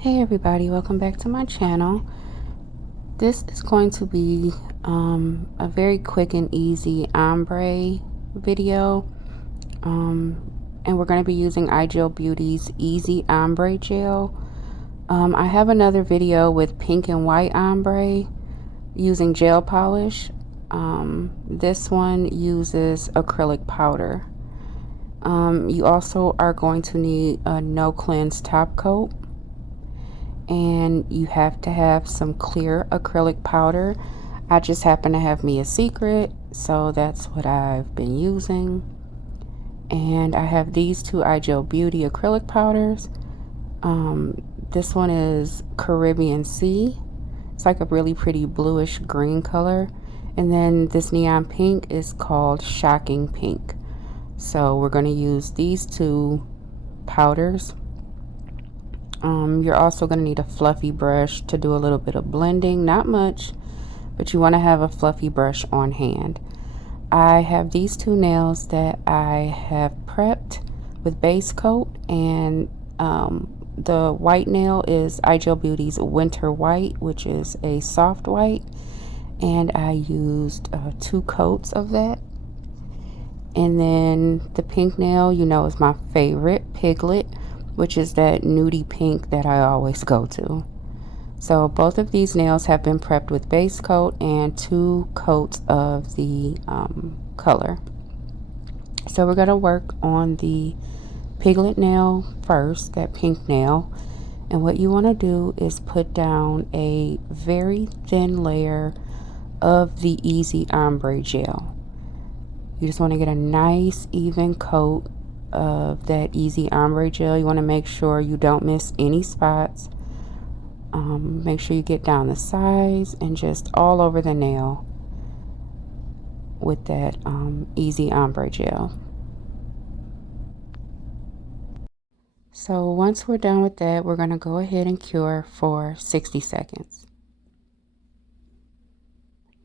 Hey everybody, welcome back to my channel. This is going to be a very quick and easy ombre video, and we're going to be using iGel Beauty's Easy Ombre Gel. I have another video with pink and white ombre using gel polish. This one uses acrylic powder. You also are going to need a no cleanse top coat, and you have to have some clear acrylic powder. I just happen to have me a secret, so that's what I've been using. And I have these two iGel Beauty acrylic powders. This one is Caribbean Sea. It's like a really pretty bluish green color. And then this neon pink is called Shocking Pink. So we're going to use these two powders. You're also going to need a fluffy brush to do a little bit of blending, not much, but you want to have a fluffy brush on hand. I have these two nails that I have prepped with base coat, and the white nail is iGel Beauty's Winter White, which is a soft white, and I used 2 coats of that. And then the pink nail, you know, is my favorite, Piglet, which is that nudie pink that I always go to. So both of these nails have been prepped with base coat and 2 coats of the color. So we're going to work on the Piglet nail first, that pink nail. And what you want to do is put down a very thin layer of the Easy Ombre Gel. You just want to get a nice even coat of that Easy Ombre Gel. You want to make sure you don't miss any spots. Make sure you get down the sides and just all over the nail with that Easy Ombre Gel. So once we're done with that, we're going to go ahead and cure for 60 seconds.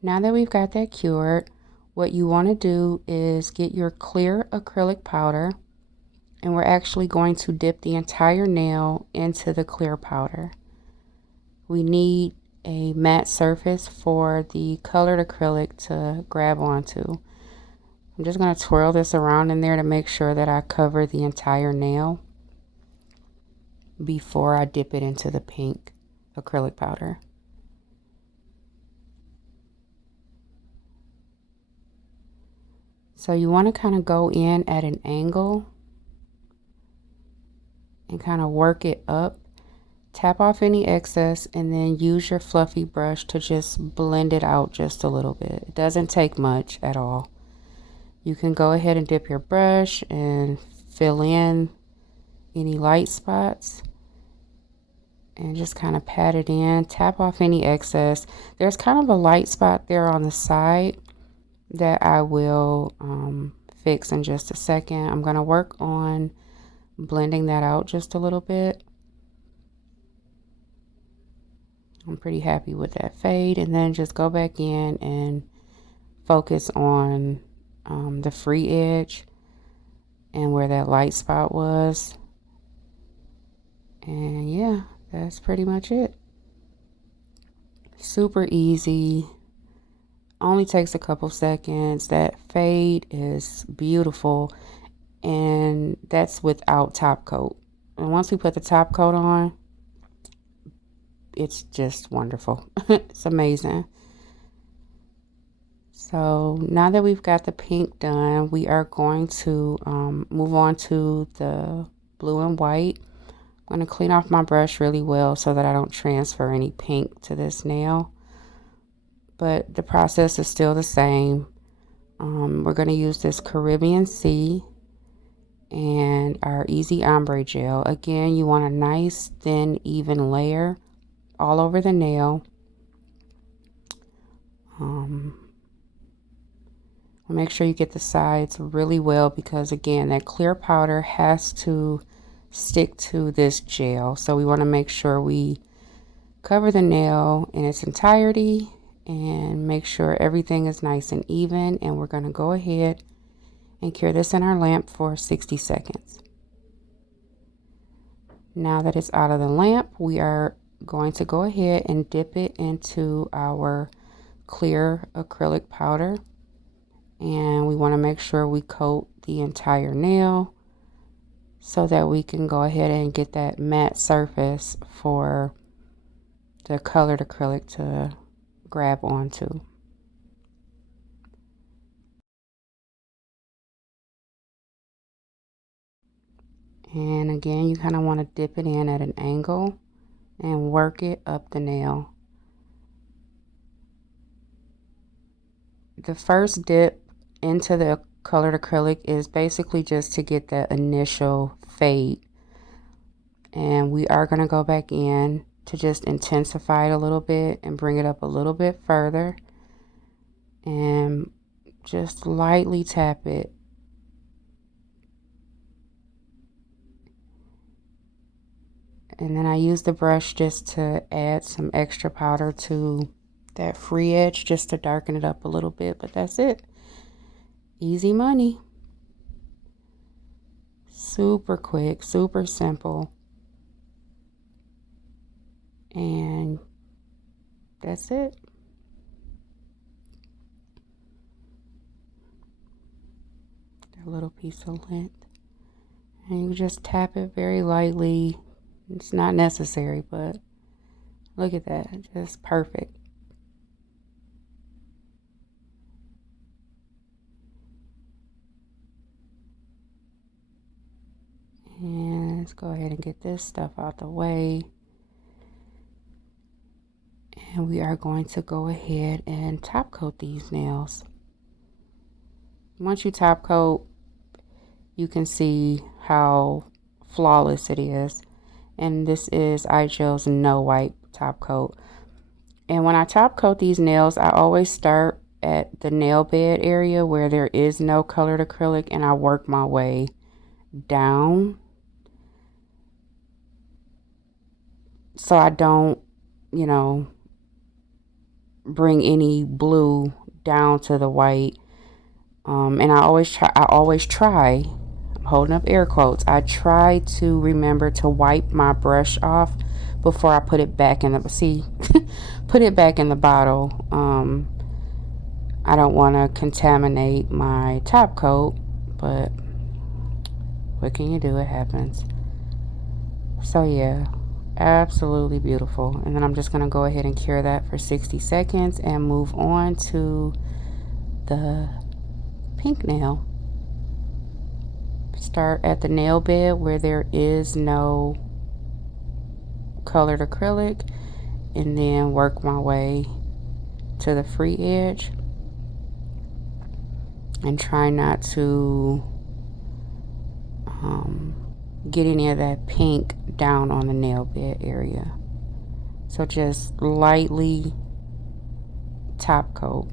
Now that we've got that cured, what you want to do is get your clear acrylic powder, and we're actually going to dip the entire nail into the clear powder. We need a matte surface for the colored acrylic to grab onto. I'm just going to twirl this around in there to make sure that I cover the entire nail before I dip it into the pink acrylic powder. So you want to kind of go in at an angle and kind of work it up. Tap off any excess and then use your fluffy brush to just blend it out just a little bit. It doesn't take much at all. You can go ahead and dip your brush and fill in any light spots and just kind of pat it in. Tap off any excess. There's kind of a light spot there on the side that I will fix in just a second. I'm going to work on blending that out just a little bit. I'm pretty happy with that fade, and then just go back in and focus on the free edge and where that light spot was. And yeah, that's pretty much it. Super easy. Only takes a couple seconds. That fade is beautiful, and that's without top coat. And once we put the top coat on, it's just wonderful. It's amazing. So now that we've got the pink done, we are going to move on to the blue and white. I'm going to clean off my brush really well so that I don't transfer any pink to this nail. But the process is still the same. We're going to use this Caribbean Sea and our Easy Ombre Gel. Again, you want a nice thin even layer all over the nail. Make sure you get the sides really well, because again, that clear powder has to stick to this gel. So we want to make sure we cover the nail in its entirety and make sure everything is nice and even. And we're going to go ahead and cure this in our lamp for 60 seconds. Now that it's out of the lamp, we are going to go ahead and dip it into our clear acrylic powder. And we want to make sure we coat the entire nail so that we can go ahead and get that matte surface for the colored acrylic to grab onto. And again, you kind of want to dip it in at an angle and work it up the nail. The first dip into the colored acrylic is basically just to get that initial fade. And we are going to go back in to just intensify it a little bit and bring it up a little bit further. And just lightly tap it. And then I use the brush just to add some extra powder to that free edge just to darken it up a little bit, but that's it. Easy money. Super quick, super simple. And that's it. A little piece of lint. And you just tap it very lightly. It's not necessary, but look at that. Just perfect. And let's go ahead and get this stuff out the way. And we are going to go ahead and top coat these nails. Once you top coat, you can see how flawless it is. And this is iGel's No Wipe top coat. And when I top coat these nails, I always start at the nail bed area where there is no colored acrylic, and I work my way down so I don't, you know, bring any blue down to the white. And I always try, I'm holding up air quotes, I try to remember to wipe my brush off before I put it back in the, put it back in the bottle. I don't want to contaminate my top coat, but what can you do? It happens. So yeah, absolutely beautiful. And then I'm just going to go ahead and cure that for 60 seconds and move on to the pink nail. Start at the nail bed where there is no colored acrylic, and then work my way to the free edge, and try not to get any of that pink down on the nail bed area. So just lightly top coat.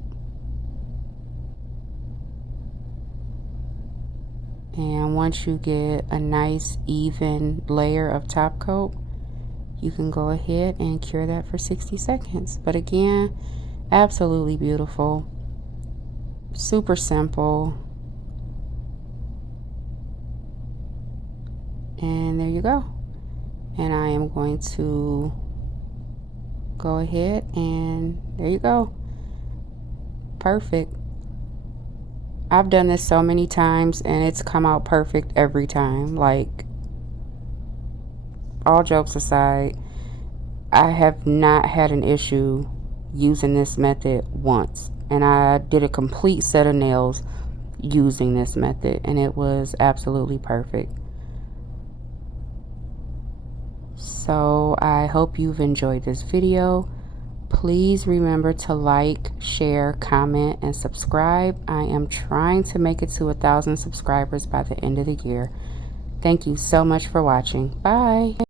And once you get a nice even layer of top coat, you can go ahead and cure that for 60 seconds. But again, absolutely beautiful. Super simple. And there you go. And I am going to go ahead and there you go. Perfect. I've done this so many times and it's come out perfect every time. Like, all jokes aside, I have not had an issue using this method once. And I did a complete set of nails using this method and it was absolutely perfect. So I hope you've enjoyed this video. Please remember to like, share, comment, and subscribe. I am trying to make it to 1,000 subscribers by the end of the year. Thank you so much for watching. Bye.